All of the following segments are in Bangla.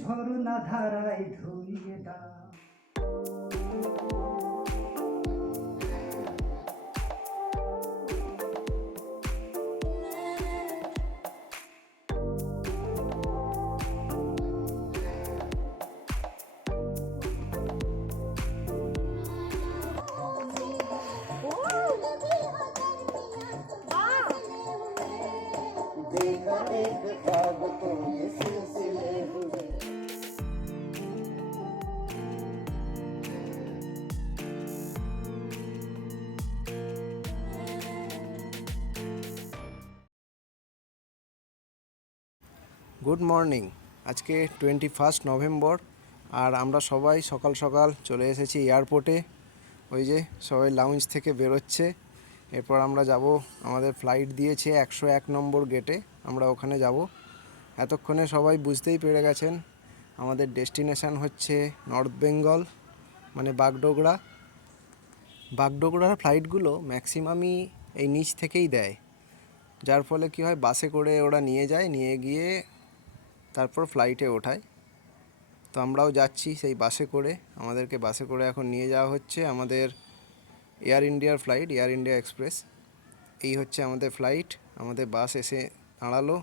ঝর্ণা ধারায় ধুইয়ে দাও। देखा एक ख्वाब को ये सिलसिले हुए। Good morning. আজকে 21 নভেম্বর, আর আমরা সবাই সকাল সকাল চলে এসেছি এয়ারপোর্টে। ওই যে সবাই লাউঞ্জ থেকে বেরোচ্ছে। এরপর আমরা যাব, আমাদের ফ্লাইট দিয়েছে 101 নম্বর গেটে, আমরা ওখানে যাব। এতক্ষণে সবাই বুঝতেই পেরে গেছেন আমাদের ডেস্টিনেশান হচ্ছে নর্থ বেঙ্গল, মানে বাগডোগরা। বাগডোগরার ফ্লাইটগুলো ম্যাক্সিমামই এই নিচ থেকেই দেয়, যার ফলে কি হয়, বাসে করে ওরা নিয়ে যায়, নিয়ে গিয়ে তারপর ফ্লাইটে ওঠায়। তো আমরাও যাচ্ছি সেই বাসে করে, আমাদেরকে বাসে করে এখন নিয়ে যাওয়া হচ্ছে আমাদের এয়ার ইন্ডিয়ার ফ্লাইট, এয়ার ইন্ডিয়া এক্সপ্রেস। এই হচ্ছে আমাদের ফ্লাইট, আমাদের বাস এসে দাঁড়ালো,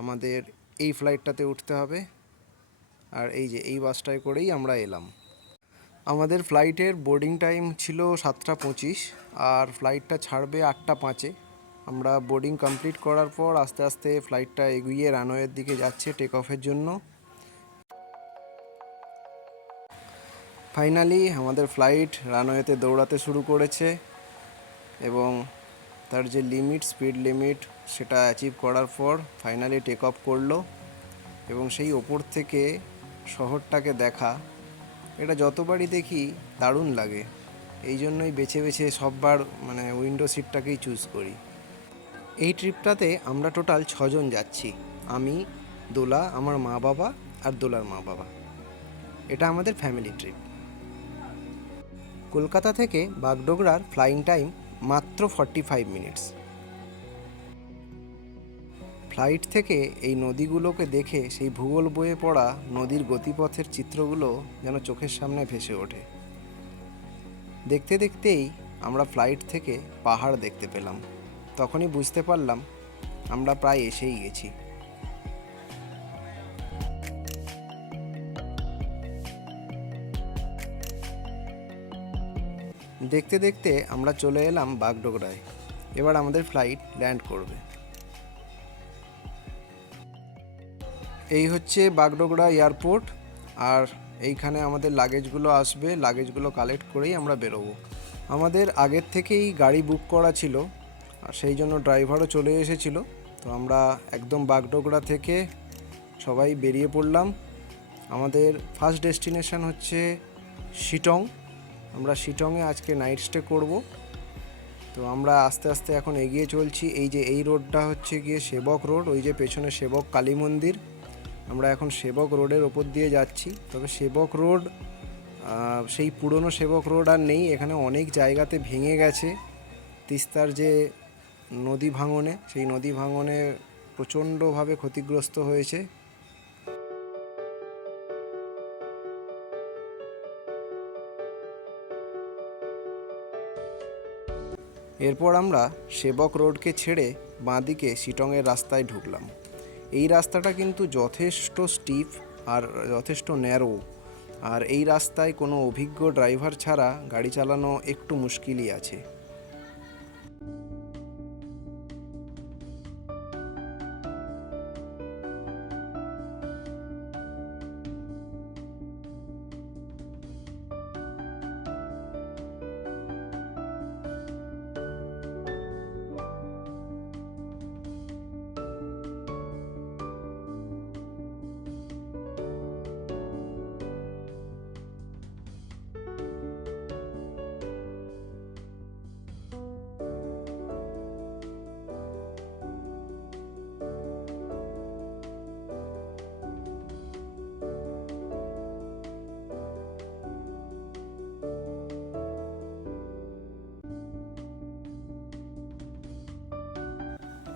আমাদের এই ফ্লাইটটাতে উঠতে হবে। আর এই যে এই বাসটায় করেই আমরা এলাম। আমাদের ফ্লাইটের বোর্ডিং টাইম ছিল 7:25, আর ফ্লাইটটা ছাড়বে 8:05-এ। আমরা বোর্ডিং কমপ্লিট করার পর আস্তে আস্তে ফ্লাইটটা এগিয়ে রানওয়ের দিকে যাচ্ছে টেক অফের জন্য। ফাইনালি আমাদের ফ্লাইট রানওয়েতে দৌড়াতে শুরু করেছে, এবং তার যে লিমিট, স্পিড লিমিট, সেটা অ্যাচিভ করার পর ফাইনালি টেক অফ করলো। এবং সেই ওপর থেকে শহরটাকে দেখা, এটা যতবারই দেখি দারুণ লাগে। এই জন্যই বেছে বেছে সববার মানে উইন্ডো সিটটাকেই চুজ করি। এই ট্রিপটাতে আমরা টোটাল 6 জন যাচ্ছি। আমি, দোলা, আমার মা বাবা আর দোলার মা বাবা। এটা আমাদের ফ্যামিলি ট্রিপ। কলকাতা থেকে বাগডোগরার ফ্লাইং টাইম মাত্র 45 মিনিটস। ফ্লাইট থেকে এই নদীগুলোকে দেখে সেই ভূগোল বইয়ে পড়া নদীর গতিপথের চিত্রগুলো যেন চোখের সামনে ভেসে ওঠে। দেখতে দেখতেই আমরা ফ্লাইট থেকে পাহাড় দেখতে পেলাম। তখনই বুঝতে পারলাম আমরা প্রায় এসেই গেছি। দেখতে দেখতে আমরা চলে এলাম বাগডোগরায়। এবার আমাদের ফ্লাইট ল্যান্ড করবে। এই হচ্ছে বাগডোগরা এয়ারপোর্ট, আর এইখানে আমাদের লাগেজগুলো আসবে। লাগেজগুলো কালেক্ট করেই আমরা বেরোবো। আমাদের আগের থেকেই গাড়ি বুক করা ছিল, আর সেই জন্য ড্রাইভারও চলে এসেছিল। তো আমরা একদম বাগডোগরা থেকে সবাই বেরিয়ে পড়লাম। আমাদের ফার্স্ট ডেস্টিনেশন হচ্ছে শিটং। আমরা শিটংয়ে আজকে নাইট স্টে করব। তো আমরা আস্তে আস্তে এখন এগিয়ে চলছি। এই যে এই রোডটা হচ্ছে গিয়ে সেবক রোড, ওই যে পেছনে সেবক কালী মন্দির। আমরা এখন সেবক রোডের ওপর দিয়ে যাচ্ছি। তবে সেবক রোড সেই পুরনো সেবক রোড আর নেই, এখানে অনেক জায়গাতে ভেঙে গেছে। তিস্তার যে নদী ভাঙনে, সেই নদী ভাঙনে প্রচণ্ডভাবে ক্ষতিগ্রস্ত হয়েছে। এরপর আমরা সেবক রোডকে ছেড়ে বাঁদিকে শিটংয়ের রাস্তায় ঢুকলাম। এই রাস্তাটা কিন্তু যথেষ্ট স্টিপ আর যথেষ্ট ন্যারো, আর এই রাস্তায় কোনো অভিজ্ঞ ড্রাইভার ছাড়া গাড়ি চালানো একটু মুশকিলই আছে।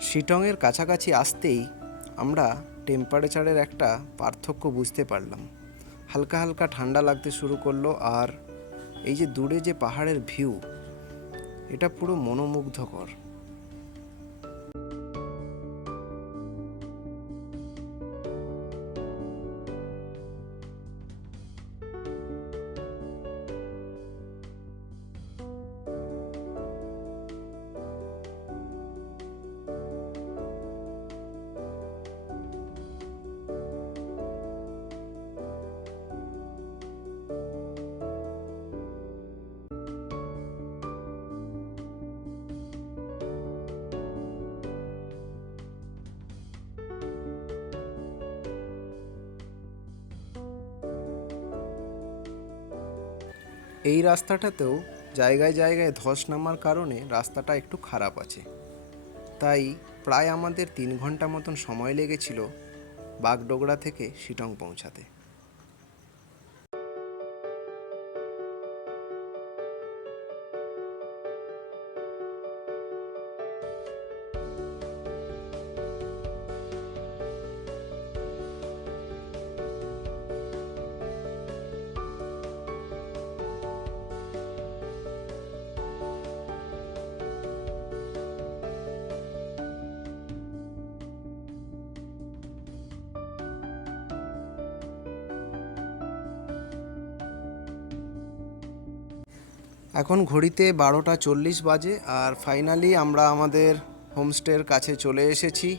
শিটংয়ের কাছাকাছি আসতেই আমরা টেম্পারেচারের একটা পার্থক্য বুঝতে পারলাম। হালকা হালকা ঠান্ডা লাগতে শুরু করলো, আর এই যে দূরে যে পাহাড়ের ভিউ, এটা পুরো মনোমুগ্ধকর। এই রাস্তাটাতেও জায়গায় জায়গায় ধস নামার কারণে রাস্তাটা একটু খারাপ আছে, তাই প্রায় আমাদের 3 ঘন্টা মতন সময় লেগেছিল বাগডোগরা থেকে শিটং পৌঁছাতে। এখন ঘড়িতে 12:40 বাজে, আর ফাইনালি আমরা আমাদের হোমস্টের কাছে চলে এসেছি।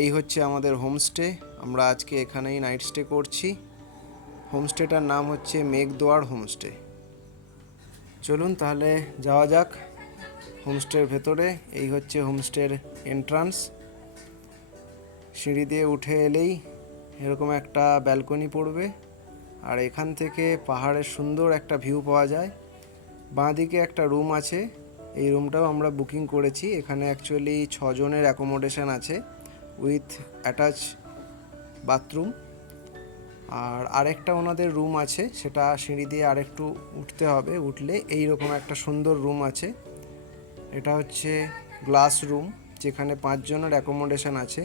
এই হচ্ছে আমাদের হোমস্টে। আমরা আজকে এখানেই নাইট স্টে করছি। হোমস্টেটার নাম হচ্ছে মেঘদোয়ার হোমস্টে। চলুন তাহলে যাওয়া যাক হোমস্টের ভেতরে। এই হচ্ছে হোমস্টের এন্ট্রান্স। সিঁড়ি দিয়ে উঠে এলেই এরকম একটা ব্যালকনি পড়বে, আর এখান থেকে পাহাড়ের সুন্দর একটা ভিউ পাওয়া যায়। বাঁদিকে একটা রুম আছে, এই রুমটাও আমরা বুকিং করেছি। এখানে অ্যাকচুয়ালি 6 জনের অ্যাকোমোডেশন আছে উইথ অ্যাটাচ বাথরুম। আর আরেকটা ওনাদের রুম আছে, সেটা সিঁড়ি দিয়ে আরেকটু উঠতে হবে। উঠলে এই রকম একটা সুন্দর রুম আছে। এটা হচ্ছে গ্লাস রুম, যেখানে 5 জনের অ্যাকোমোডেশন আছে।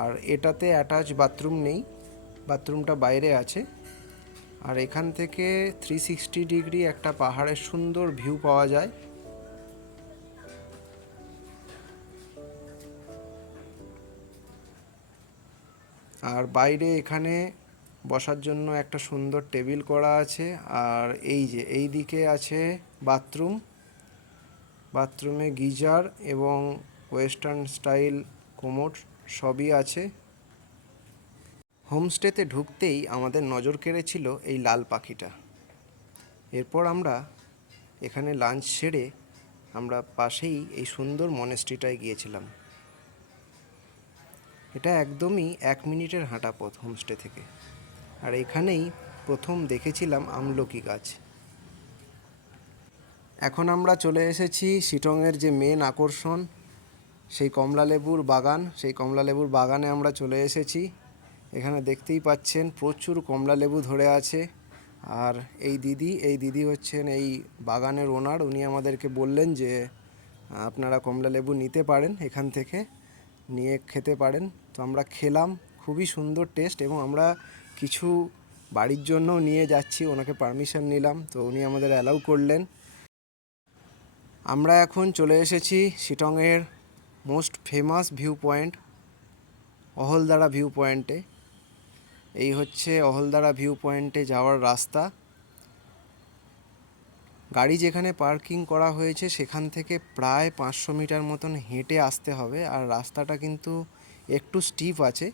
আর এটাতে অ্যাটাচ বাথরুম নেই, বাথরুমটা বাইরে আছে। আর এখান থেকে 360 ডিগ্রি একটা পাহাড়ের সুন্দর ভিউ পাওয়া যায়। আর বাইরে এখানে বসার জন্য একটা সুন্দর টেবিল করা আছে। আর এই যে এই দিকে আছে বাথরুম। বাথরুমে গিজার এবং ওয়েস্টার্ন স্টাইল কোমোড সবই আছে। হোমস্টেতে ঢুকতেই আমাদের নজর কেড়েছিল এই লাল পাখিটা। এরপর আমরা এখানে লাঞ্চ সেরে আমরা পাশেই এই সুন্দর মনেস্ট্রিটায় গিয়েছিলাম। এটা একদমই 1 মিনিটের হাঁটা পথ হোমস্টে থেকে। আর এখানেই প্রথম দেখেছিলাম আমলকি গাছ। এখন আমরা চলে এসেছি শিটংয়ের যে মেন আকর্ষণ, সেই কমলালেবুর বাগান। সেই কমলালেবুর বাগানে আমরা চলে এসেছি। এখানে দেখতেই পাচ্ছেন প্রচুর কমলালেবু ধরে আছে। আর এই দিদি হচ্ছেন এই বাগানের ওনার। উনি আমাদেরকে বললেন যে আপনারা কমলালেবু নিতে পারেন, এখান থেকে নিয়ে খেতে পারেন। তো আমরা খেলাম, খুবই সুন্দর টেস্ট, এবং আমরা কিছু বাড়ির জন্যও নিয়ে যাচ্ছি। ওনাকে পারমিশন নিলাম, তো উনি আমাদের অ্যালাউ করলেন। আমরা এখন চলে এসেছি শিটংয়ের most famous view point, Ahaldara view পয়েন্টে। এই হচ্ছে অহলদারা ভিউ পয়েন্টে যাওয়ার রাস্তা। গাড়ি যেখানে পার্কিং করা হয়েছে সেখান থেকে প্রায় 500 মিটার মতন হেঁটে আসতে হবে। আর রাস্তাটা কিন্তু একটু স্টিপ আছে।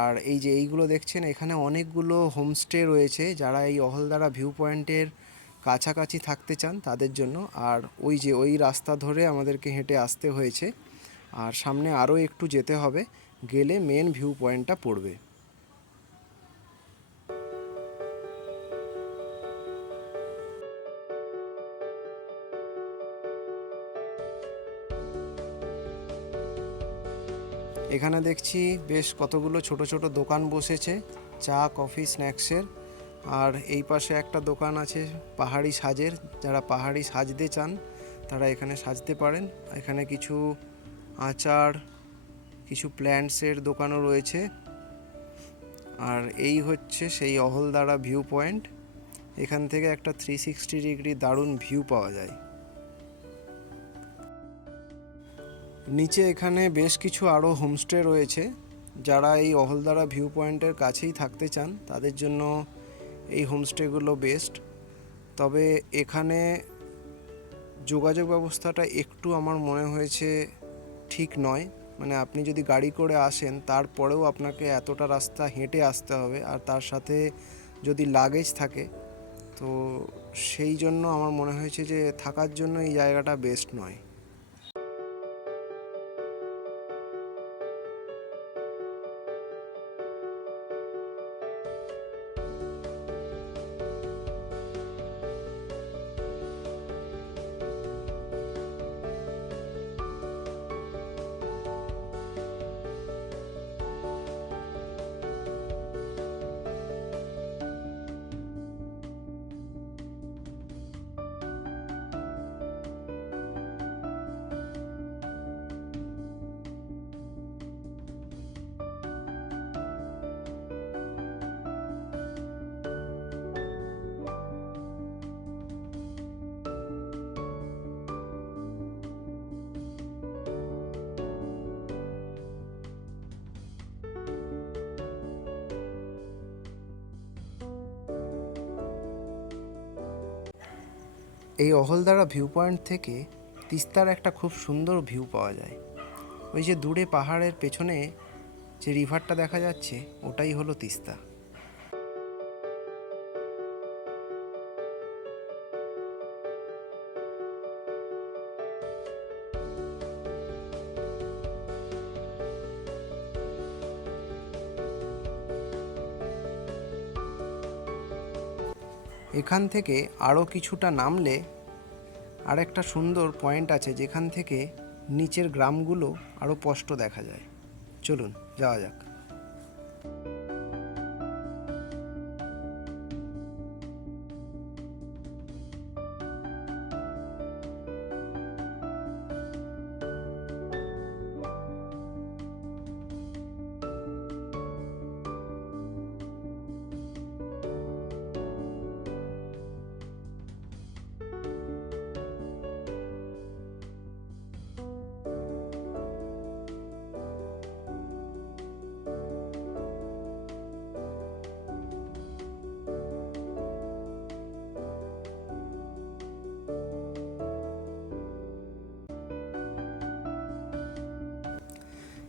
আর এই যে এইগুলো দেখছেন, এখানে অনেকগুলো হোমস্টে রয়েছে যারা এই অহলদারা ভিউ পয়েন্টের কাছাকাছি থাকতে চান তাদের জন্য। আর ওই যে ওই রাস্তা ধরে আমাদেরকে হেঁটে আসতে হয়েছে। আর সামনে আরও একটু যেতে হবে, গেলে মেন ভিউ পয়েন্টটা পড়বে। এখানে দেখছি বেশ কতগুলো ছোট ছোট দোকান বসেছে, চা কফি স্ন্যাক্সের। আর এই পাশে একটা দোকান আছে পাহাড়ি সাজের। যারা পাহাড়ি সাজতে চান তারা এখানে সাজতে পারেন। এখানে কিছু আচার, কিছু প্ল্যান্টসের দোকানও রয়েছে। আর এই হচ্ছে সেই অহলদারা ভিউ পয়েন্ট। এখান থেকে একটা 360 ডিগ্রি দারুণ ভিউ পাওয়া যায়। নিচে এখানে বেশ কিছু আরও হোমস্টে রয়েছে। যারা এই অহলদারা ভিউ পয়েন্টের কাছেই থাকতে চান তাদের জন্য এই হোমস্টেগুলো বেস্ট। তবে এখানে যোগাযোগ ব্যবস্থাটা একটু আমার মনে হয়েছে ঠিক নয়। মানে আপনি যদি গাড়ি করে আসেন তারপরেও আপনাকে এতটা রাস্তা হেঁটে আসতে হবে, আর তার সাথে যদি লাগেজ থাকে, তো সেই জন্য আমার মনে হয়েছে যে থাকার জন্য এই জায়গাটা বেস্ট নয়। এই অহলদারা ভিউ পয়েন্ট থেকে তিস্তার একটা খুব সুন্দর ভিউ পাওয়া যায়। ওই যে দূরে পাহাড়ের পেছনে যে রিভারটা দেখা যাচ্ছে ওটাই হলো তিস্তা। এখান থেকে আরও কিছুটা নামলে আর একটা সুন্দর পয়েন্ট আছে যেখান থেকে নিচের গ্রামগুলো আরও স্পষ্ট দেখা যায়। চলুন যাওয়া যাক।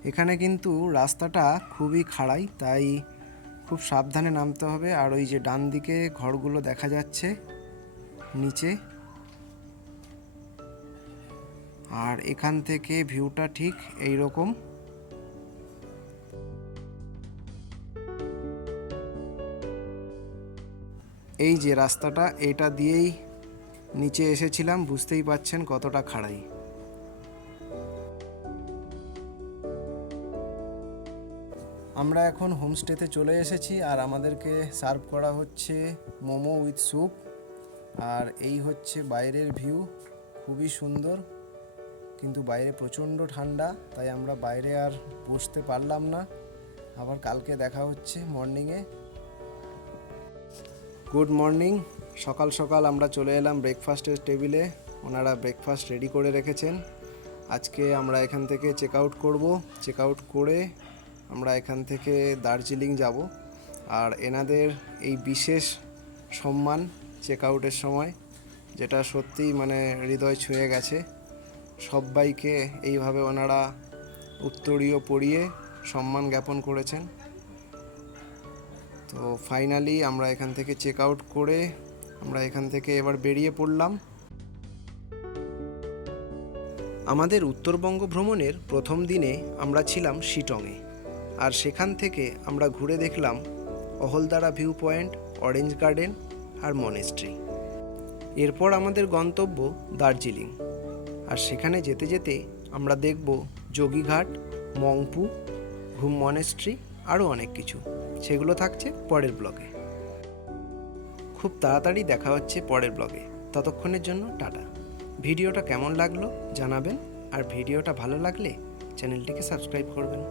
এখানে কিন্তু রাস্তাটা খুবই খাড়াই, তাই খুব সাবধানে নামতে হবে। আর ওই যে ডান দিকে ঘরগুলো দেখা যাচ্ছে নিচে, আর এখান থেকে ভিউটা ঠিক এই রকম। এই যে রাস্তাটা, এটা দিয়েই নিচে এসেছিলাম, বুঝতেই পাচ্ছেন কতটা খাড়াই। আমরা এখন হোমস্টেতে চলে এসেছি আর আমাদেরকে সার্ভ করা হচ্ছে মোমো উইথ স্যুপ। আর এই হচ্ছে বাইরের ভিউ, খুবই সুন্দর, কিন্তু বাইরে প্রচণ্ড ঠান্ডা, তাই আমরা বাইরে আর বসতে পারলাম না। আবার কালকে দেখা হচ্ছে মর্নিংয়ে। Good morning. সকাল সকাল আমরা চলে এলাম ব্রেকফাস্টের টেবিলে। ওনারা ব্রেকফাস্ট রেডি করে রেখেছেন। আজকে আমরা এখান থেকে চেক আউট করবো। চেক আউট করে আমরা এখান থেকে দার্জিলিং যাব। আর এনাদের এই বিশেষ সম্মান চেক আউটের সময়, যেটা সত্যিই মানে হৃদয় ছুঁয়ে গেছে। সবাইকে এইভাবে ওনারা উত্তরীয় পরিয়ে সম্মান জ্ঞাপন করেছেন। তো ফাইনালি আমরা এখান থেকে চেক আউট করে আমরা এখান থেকে এবার বেরিয়ে পড়লাম। আমাদের উত্তরবঙ্গ ভ্রমণের প্রথম দিনে আমরা ছিলাম শিটংয়ে, আর সেখান থেকে আমরা ঘুরে দেখলাম Ahaldara view point, orange garden আর মনেস্ট্রি। এরপর আমাদের গন্তব্য দার্জিলিং, আর সেখানে যেতে যেতে আমরা দেখব যোগীঘাট, মংপু, ঘুম মনেস্ট্রি, আরও অনেক কিছু। সেগুলো থাকছে পরের ব্লগে। খুব তাড়াতাড়ি দেখা হচ্ছে পরের ব্লগে। ততক্ষণের জন্য টাটা। ভিডিওটা কেমন লাগলো জানাবেন, আর ভিডিওটা ভালো লাগলে চ্যানেলটিকে সাবস্ক্রাইব করবেন।